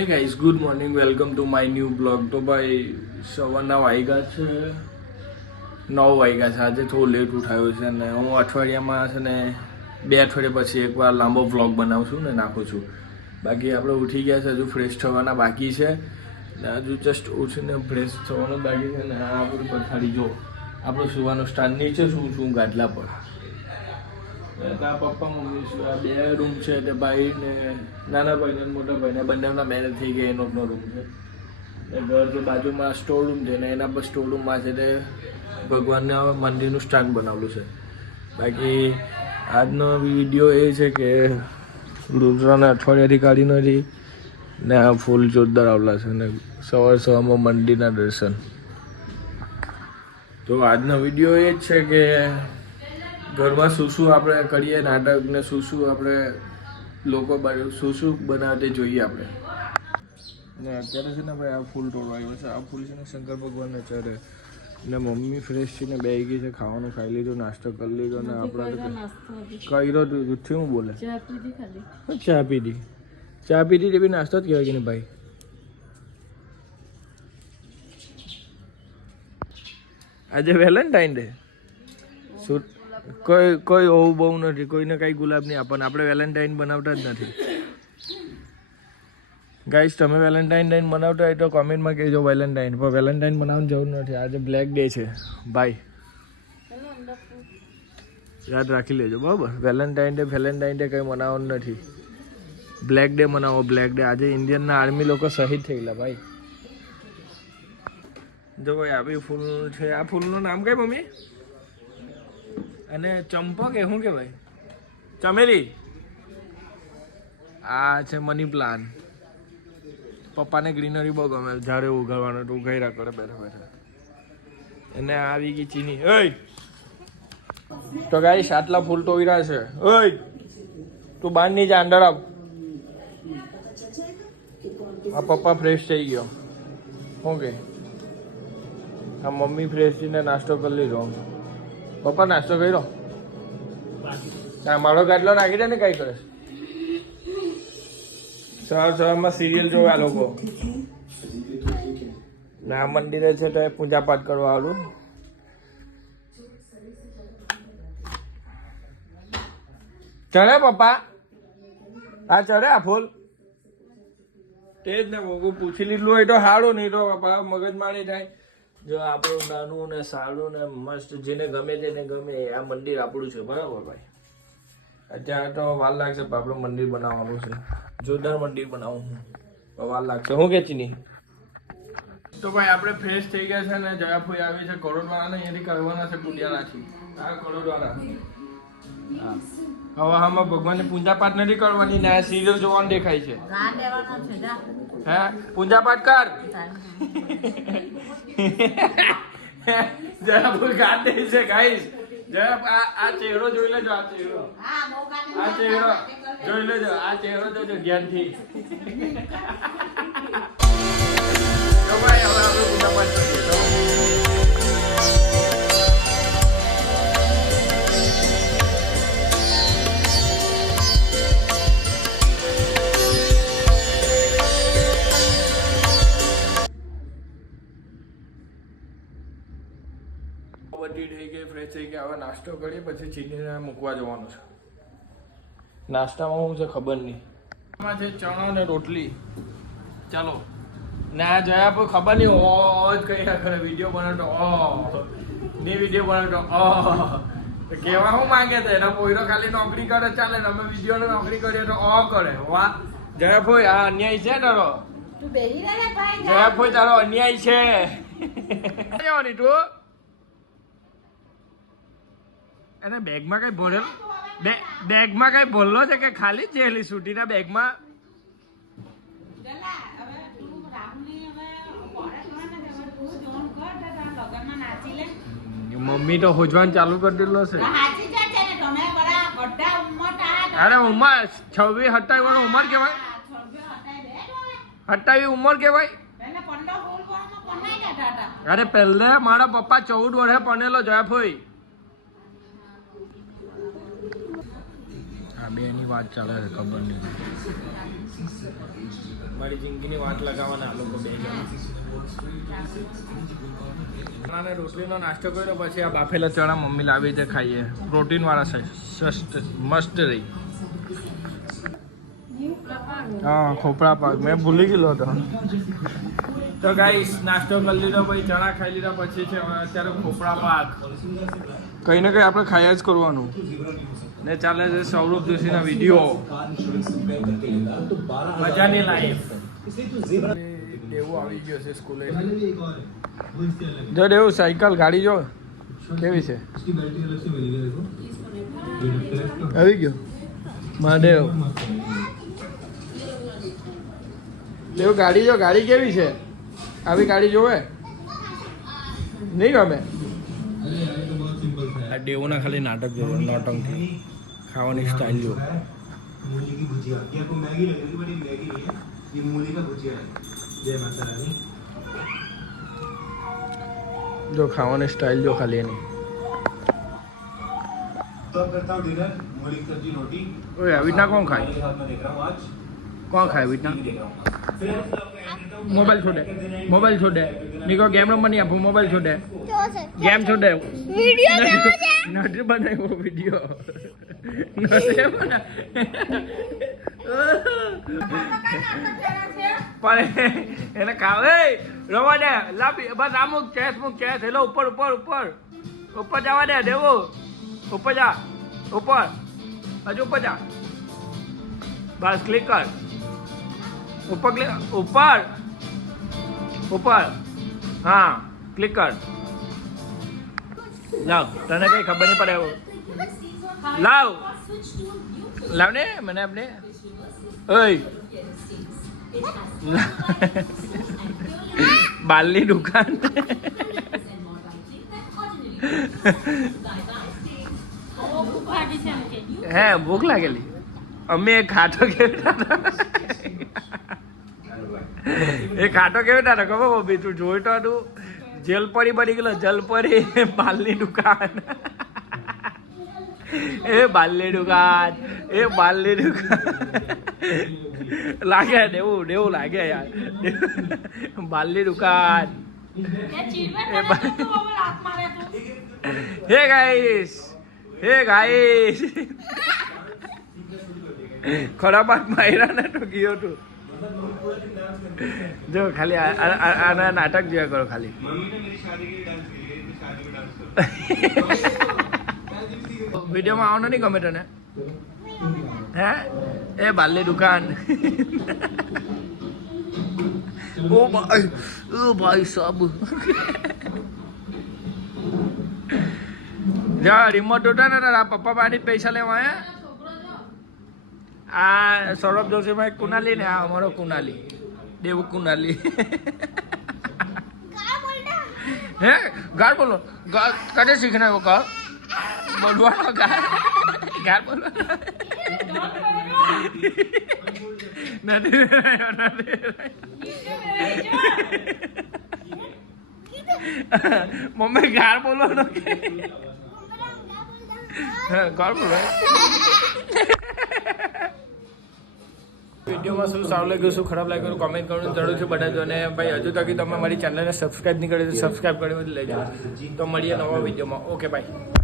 Hey guys, good morning, welcome to my new blog. તો ભાઈ સવારના વાગ્યા છે 9 વાગ્યા છે. આજે થોડું લેટ ઉઠાયું છે ને હું અઠવાડિયામાં છે ને 2 અઠવાડિયા પછી એકવાર લાંબો વ્લોગ બનાવું છું ને નાખું છું. બાકી આપણે ઉઠી ગયા છે, હજુ ફ્રેશ થવાના બાકી છે ને હજુ જસ્ટ ઉઠીને ફ્રેશ થવાનું બાકી છે ને આ આપણું પથારી જો આપણું સુવાનું સ્ટાન્ડ નીચે શું ગાદલા પર. પપ્પા મમ્મી શું આ 2 રૂમ છે તે ભાઈ ને નાના ભાઈ ને મોટા ભાઈ ને બંનેના મેરેજ થઈ ગયા એનો રૂમ છે. ઘર જે બાજુમાં સ્ટોર રૂમ છે ને એના પર સ્ટોર રૂમમાં છે તે ભગવાનના મંદિરનું સ્ટાન્ડ બનાવેલું છે. બાકી આજનો વિડીયો એ છે કે રુદ્રને અઠવાડિયાથી કાઢી નથી ને આ ફૂલ જોરદાર આવેલા છે ને સવારમાં મંદિરના દર્શન. તો આજનો વિડીયો એ જ છે કે ઘરમાં શું આપણે કરીએ નાટક ને શું આપણે લોકો શું બનાવે તે જોઈએ આપણે. ને અત્યારે છે ને ભાઈ આ ફૂલ તોડવા આવ્યો છે. આ ફૂલ છે ને શંકર ભગવાનને ચડે ને મમ્મી ફ્રેશ થઈને બેસી ગઈ છે, ખાવાનું ખાઈ લીધું, નાસ્તો કરી લીધો ને આપણે કર્યો દૂધથી હું બોલે ચા પીધી તે બી નાસ્તો જ કહેવાય કે નહીં ભાઈ. આજે વેલેન્ટાઇન ડે શું કોઈ હોવું બહુ નથી, કોઈને કઈ ગુલાબ નહીં આપણને, આપણે વેલેન્ટાઇન બનાવતા જ નથી. ગાઈસ, તમે વેલેન્ટાઇન ડે બનાવતા હોય તો કોમેન્ટમાં કહેજો વેલેન્ટાઇન, પણ વેલેન્ટાઇન બનાવવાની જરૂર નથી. આજે બ્લેક ડે છે ભાઈ, યાદ રાખી લેજો બરાબર. વેલેન્ટાઇન ડે કંઈ મનાવવાનું નથી, બ્લેક ડે મનાવો, બ્લેક ડે. આજે ઇન્ડિયનના આર્મી લોકો શહીદ થયેલા ભાઈ. જો ભાઈ આ બી ફૂલ છે. આ ફૂલનું નામ કઈ મમ્મી? અને ચંપક એ શું કહેવાય? ચમેલી. આ છે મની પ્લાન્ટ. પપ્પાને ગ્રીનરી બહુ ગમે, ઝાડે ઉગાડવાનું તો ઉગાડ્યા કરે બેઠા. એને આવી ગઈ ચીની. ઓય તો ગાઈસ, આટલા ફૂલ તોડ્યા છે. ઓય તું બહાર ની જા, અંદર આવ. આ પપ્પા ફ્રેશ થઈ ગયો. ઓકે, આ મમ્મી ફ્રેશ થઈને નાસ્તો કરી લીધો. પપ્પા નાસ્તો કર્યો? મારો ગાટલો નાખી દે ને. કઈ કરે સવારમાં સિરિયલ જોવા લોકો ને આ મંદિરે છે તો પૂજા પાઠ કરવા આવું. ચડે પપ્પા? આ ચડે આ ફૂલ? તે જ ને પૂછી લીધું હોય તો સારું, નહીં તો પપ્પા મગજ મારી થાય. જો આપણું નાનું ને સારું ને મસ્ત, જેને ગમે તેને ગમે, આ મંદિર આપણું છે બરાબર ભાઈ. અત્યારે તો વાર લાગશે, આપણું મંદિર બનાવવાનું છે, જોરદાર મંદિર બનાવું છું, વાર લાગશે. હું કે ચીની? તો ભાઈ આપણે ફ્રેશ થઈ ગયા છે ને જયાફોઈ આવી છે કરોડવાળાને અહીંયાથી કરવાના છે પુડિયાનાથી. આ કરોડવાળા હા, હવે આમાં ભગવાનની પૂજા પાઠ નથી કરવાની ને આ સિરિયલ જોવાનું દેખાય છે. હે પૂજા પાઠ કર. જયાફોઈ ગાતે છે ગાઈસ. આ ચહેરો જોઈ લેજો, આ ચહેરો જોઈ લેજો, આ ચહેરો જોજો ધ્યાનથી. તો ભાઈ હવે આપણે પૂજા પાઠ કરીએ. બધી થઈ ગઈ, ફ્રેશ થઈ ગયા. હવે નાસ્તો કરીએ પછી ચીનીને મૂકવા જવાનું છે. નાસ્તામાં શું છે ખબર નહીં. એમાં છે ચણા અને રોટલી. ચાલો ના જયા પર ખબર નહીં જ કઈ ના કરે. વિડીયો બનાવતો ની વિડીયો બનાવતો કહેવા શું માંગે છે? એના પોઈરો ખાલી નોકરી કરે ચાલે, અમે વિડીયો નોકરી કરીએ તો કરે. વાહ જયા ભાઈ, આ અન્યાય છે તારો. જયા ભાઈ તારો અન્યાય છે. તું અને બેગમાં કઈ ભરેલ? બેગમાં કઈ ભરલો છે કે ખાલી જેલી સુટીના બેગમાં? મમ્મી તો હોજવાનું ચાલુ કરી દેલો છે. અરે ઉંમર 26-27 વર્ષ ઉંમર કેવાય? 27 ઉંમર કેવાય? અરે પહેલે મારા પપ્પા 14 વર્ષે ભણેલો જયા ભાઈ. આ બેની વાત ચાલે છે ખબર નહીં. મારી જિંદગીની વાત લગાવવાના આ લોકો બે જણા. ચણાને રોટલીનો નાસ્તો કર્યો પછી આ બાફેલા ચણા મમ્મી લાવી છે ખાઈએ. પ્રોટીનવાળા છે, મસ્ત રહી. હા ખોપરા પાક મેં ભૂલી ગયેલો હતો. તો ગાઈસ નાસ્તો કરી લીધો પછી ચણા ખાઈ લીધા પછી છે અત્યારે ખોપરા પાક. કંઈ ને કંઈ આપણે ખાયા જ કરવાનું. ને ચાલે છે સૌરભ જોશીના વિડીયો. મજાની લાઈફ. દેવું આવી ગયો છે સ્કૂલે. જો દેવું સાયકલ ગાડી જો કેવી છે. આવી ગયો મહાદેવ. દેવું ગાડી જો, ગાડી કેવી છે. આવી ગાડી જોવે નહીં ગમે. દેવોના ખાલી નાટક જોવો, નોટંકી ખાવાની સ્ટાઇલ જો. मूली की भुजिया ये आपको मैगी लगेगी बट ये मैगी नहीं है, ये मूली का भुजिया है. जय माता रानी. जो खाने स्टाइल जो खाली नहीं. तो अब करता हूँ डिनर. मूली की सब्जी रोटी. ओए अभी ना कौन खाए. साथ में देख रहा हूँ आज. कौन खाए अभी ना. देख रहा हूँ. फिर मोबाइल छोड़े, मोबाइल छोड़े. निको गेम रमवा नहीं आपको. मोबाइल छोड़े, गेम छोड़े. वीडियो नोट बनाए वो वीडियो. नोट बना. પણ એને ખાવે રવા દે. લાવી બસ આ મૂક ચેસ. હેલો ઉપર જવા દે. દેવો ઉપર જા. ઉપર હજુ ઉપર જા. બસ ક્લિક કર. ઉપર હા ક્લિક કર. લાવ તને કઈ ખબર નહીં પડે. લાવ ને મને આપને. ઓય બાલની દુકાન. હે ભૂખ લાગેલી. અમે ખાટો કેવી ખબર બી તું જોઈ તો તું જલપરી બની ગયેલો. જલપરી બાલની દુકાન. એ બાલની દુકાન લાગે. દેવું લાગે યાર. બાલની દુકાન. હે ગાઈસ ખરાબ હાથ માર્યા ને તો ગયો તું. જો ખાલી આના નાટક જોયા કરો ખાલી. વિડીયોમાં આવવાનો નહીં ગમે તને. હે એ બાલની દુકાન. ઓ ભાઈ સાબ. જા રિમોટ ઉઠા ને તારા પપ્પા પાસેથી પૈસા લેવા આયા. આ સૌરભ જોશીમાં કુનાલી ને આ અમારો કુનાલી. દેવ કુનાલી. હે ગાળ બોલો. કદે શીખના वो गाल बोलवाना. गाल बोलो. मम्मी गाल बोलो ना. ગાળ બોલો. વિડીયોમાં શું સારું લાગ્યું, શું ખરાબ લાગ્યું કોમેન્ટ કરવાનું જરૂર છે બનાવજો. અને ભાઈ હજુ તક તમે મારી ચેનલને સબસ્ક્રાઈબ નહીં કરી તો સબસ્ક્રાઈબ કરી લેજો. તો મળીએ નવા વિડીયોમાં. Okay bye.